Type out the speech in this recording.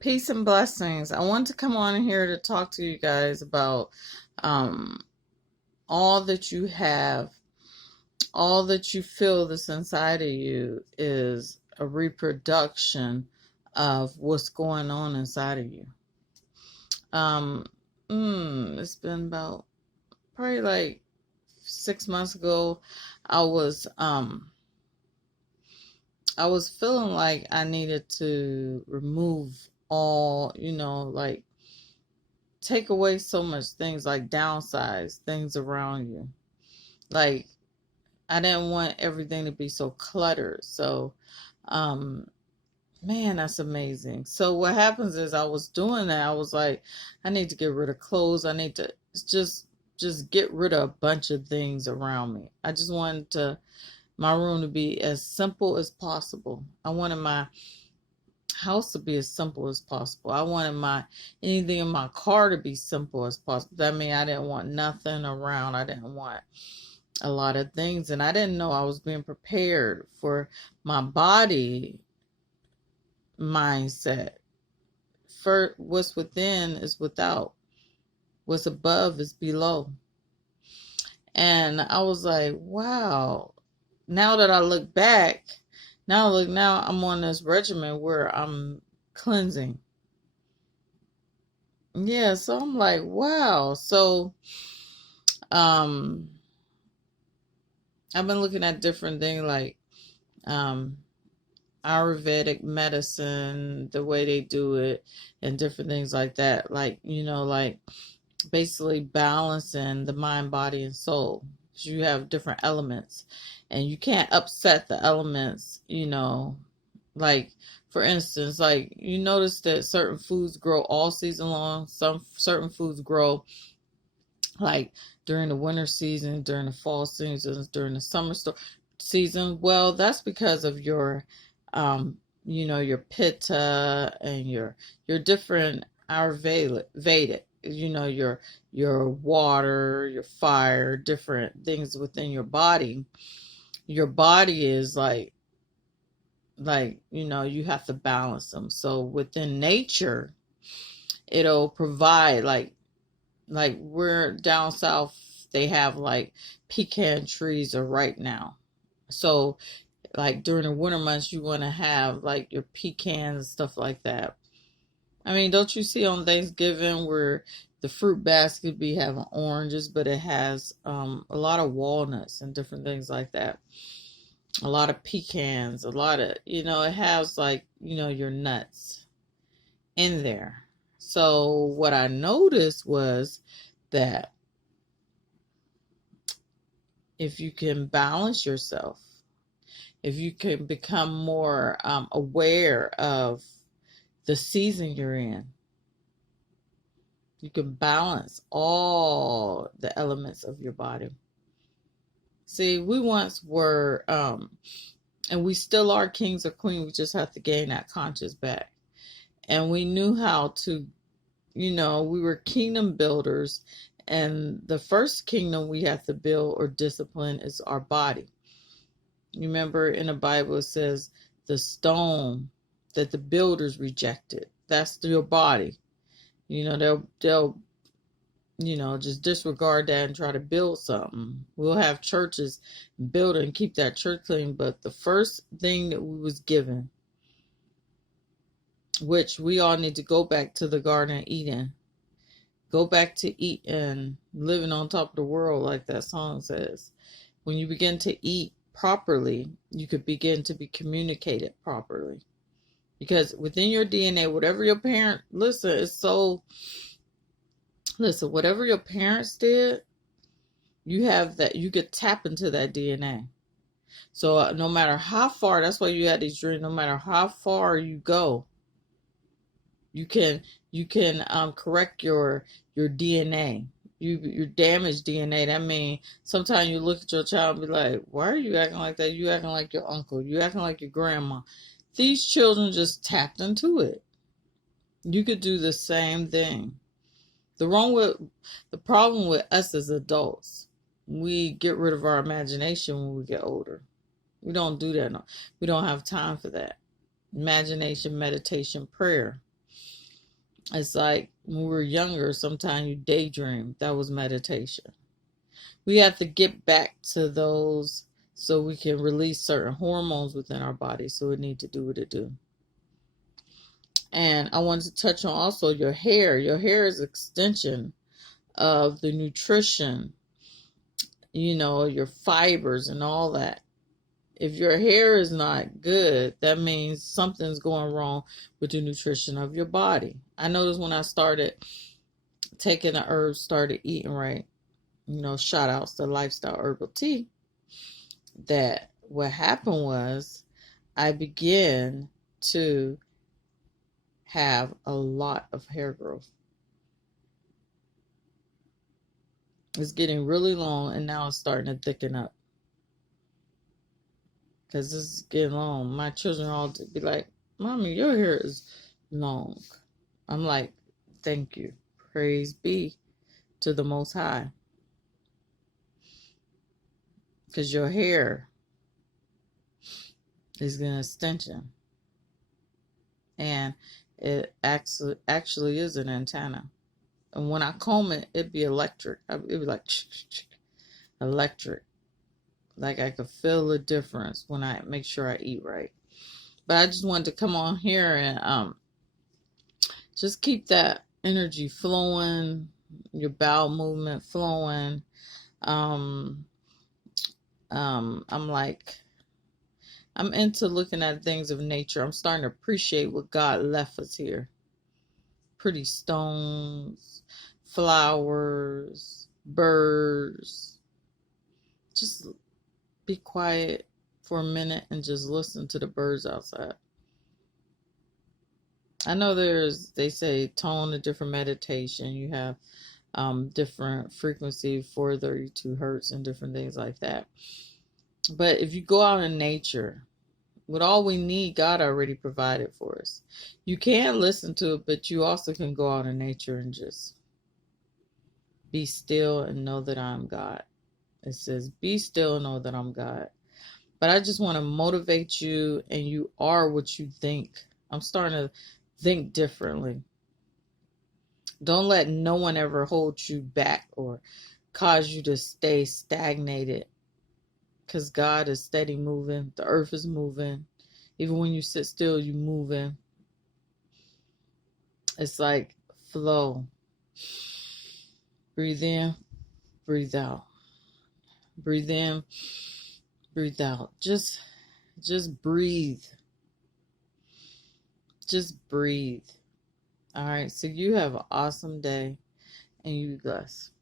Peace and blessings. I want to come on here to talk to you guys about um, all that you have, all that you feel that's inside of you is a reproduction of what's going on inside of you. Um, it's been about probably like 6 months ago. I was um, I was feeling like I needed to remove all, like take away so much things, like downsize things around you. Like I didn't want everything to be so cluttered. So um man, that's amazing. So what happens is I was doing that. I was like, I need to get rid of clothes. I need to just just get rid of a bunch of things around me. I just wanted to my room to be as simple as possible. I wanted my house to be as simple as possible. I wanted my anything in my car to be simple as possible. That means I didn't want nothing around. I didn't want a lot of things, and I didn't know I was being prepared for my body mindset. For what's within is without. What's above is below. And I was like, wow. Now that I look back, now I'm on this regimen where I'm cleansing. Yeah, so I'm like, wow. So um I've been looking at different things like um Ayurvedic medicine, the way they do it, and different things like that. Like, like basically balancing the mind, body, and soul. 'Cause you have different elements, and you can't upset the elements, like for instance, like you notice that certain foods grow all season long. Some certain foods grow like during the winter season, during the fall seasons, during the season. Well, that's because of your, your pitta and your different Ayurvedic, your water, your fire, different things within your body. Your body is you have to balance them. So within nature, it'll provide like we're down south, they have like pecan trees are right now. So like during the winter months, you want to have like your pecans and stuff like that. I mean, don't you see on Thanksgiving where the fruit basket be having oranges, but it has a lot of walnuts and different things like that. A lot of pecans, a lot of, it has like, your nuts in there. So what I noticed was that if you can balance yourself, if you can become more aware of the season you're in, you can balance all the elements of your body. See, we once were, and we still are kings or queens. We just have to gain that conscious back. And we knew how to, we were kingdom builders. And the first kingdom we have to build or discipline is our body. You remember in the Bible it says the stone that the builders rejected. That's your body. They'll just disregard that and try to build something. We'll have churches build and keep that church clean, but the first thing that we was given, which we all need to go back to the Garden of Eden. Go back to eating, living on top of the world, like that song says. When you begin to eat properly, you could begin to be communicated properly. Because within your DNA, whatever your parent, whatever your parents did, you have that, you could tap into that DNA. So no matter how far, that's why you had these dreams, no matter how far you go, you can correct your DNA. Your damaged DNA. That means sometimes you look at your child and be like, why are you acting like that? You acting like your uncle. You acting like your grandma. These children just tapped into it. You could do the same thing. The problem with us as adults, we get rid of our imagination when we get older. We don't do that. No. We don't have time for that. Imagination, meditation, prayer. It's like when we were younger, sometimes you daydream. That was meditation. We have to get back to those so we can release certain hormones within our body. So it need to do what it do. And I wanted to touch on also your hair. Your hair is an extension of the nutrition, your fibers and all that. If your hair is not good, that means something's going wrong with the nutrition of your body. I noticed when I started taking the herbs, started eating right, shout outs to Lifestyle Herbal Tea, that what happened was I began to have a lot of hair growth. It's getting really long and now it's starting to thicken up. Because this is getting long. My children all be like, Mommy, your hair is long. I'm like, thank you. Praise be to the Most High. Because your hair is an extension. And it actually is an antenna. And when I comb it, it'd be electric. It'd be like electric. Like I could feel the difference when I make sure I eat right. But I just wanted to come on here and just keep that energy flowing, your bowel movement flowing. I'm into looking at things of nature. I'm starting to appreciate what God left us here. Pretty stones, flowers, birds. Just be quiet for a minute and just listen to the birds outside. I know they say tone a different meditation. You have different frequency, 432 hertz and different things like that. But if you go out in nature, with all we need, God already provided for us. You can listen to it, but you also can go out in nature and just be still and know that I'm God. It says, be still and know that I'm God. But I just want to motivate you, and you are what you think. I'm starting to think differently. Don't let no one ever hold you back or cause you to stay stagnated. Because God is steady moving. The earth is moving. Even when you sit still, you're moving. It's like flow. Breathe in, breathe out. Breathe in, breathe out. Just breathe. Just breathe. All right. So you have an awesome day and you bless.